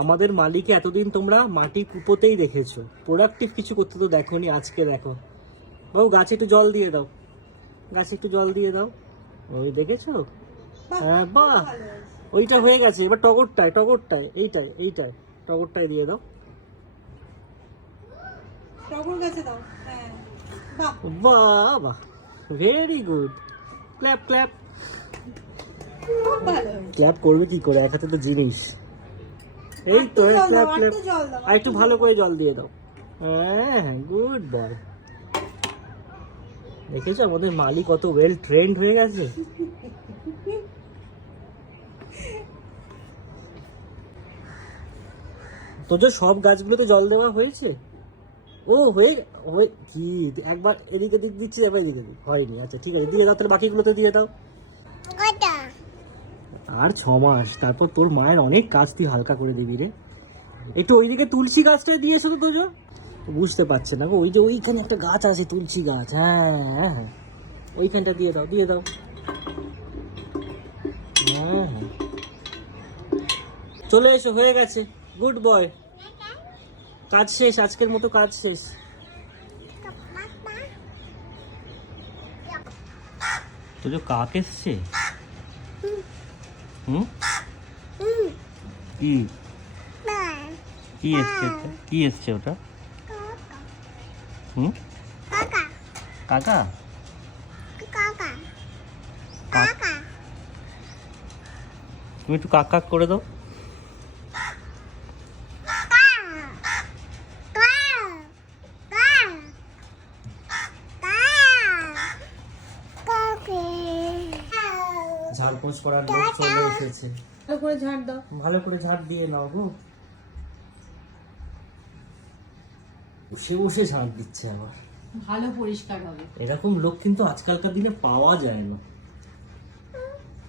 আমাদের মালিকে এতদিন তোমরা মাটি কুপোতেই দেখেছো, প্রোডাক্টিভ কিছু করতে তো দেখোনি। আজকে দেখো বাবু, গাছে একটু জল দিয়ে দাও, গাছে একটু জল দিয়ে দাও। ওই দেখেছো? হ্যাঁ বাহ, ওইটা হয়ে গেছে। এবার টগরটায় এইটায় টগরটায় দিয়ে দাও। টগর গাছে দাও। হ্যাঁ বাহ বাহ বাহ, ভেরি গুড। Clap clap. খুব ভালো। ক্ল্যাপ করবে কি করে, এক হাতে তো জিনিস। এই তো ক্ল্যাপ ক্ল্যাপ। আর একটু ভালো করে জল দিয়ে দাও। হ্যাঁ গুড বয়। দেখেছো আমাদের মালিক কত ওয়েল ট্রেন্ড হয়ে গেছে। তো যে সব গাছগুলোতে জল দেওয়া হয়েছে? ও হয়ে কি একবার এদিকে দিচ্ছি, এবার এদিকে হয়নি। আচ্ছা ঠিক আছে, দিয়ে দাও তাহলে, বাকিগুলোতে দিয়ে দাও। আর 6 মাস, তারপর তোর মায়ের অনেক কাজ তুই হালকা করে দিবি রে। একটু ওইদিকে তুলসী গাছটা দিয়ে এসো তো তোজো। বুঝতে পারছে না গো, ওই যে ওইখানে একটা গাছ আছে তুলসী গাছ, হ্যাঁ হ্যাঁ ওইখানটা দিয়ে দাও, দিয়ে দাও। হ্যাঁ হ্যাঁ চলে এসো, হয়ে গেছে। গুড বয়, কাজ শেষ, আজকের মতো কাজ শেষ। তোজো কাক এসছে। হুম কি কি এসছে, কি এসছে ওটা? হুম কাকা, তুমি একটু কাক কাক করে দাও। ঝাড়পোঁছ করার লোক চলে এসেছে। ভালো করে ঝাড় দাও। ভালো করে ঝাড় দিয়ে নাও গো। বসে বসে ঝাড় দিচ্ছে আবার। ভালো পরিষ্কার হবে। এরকম লোক কিন্তু আজকালকার দিনে পাওয়া যায় না।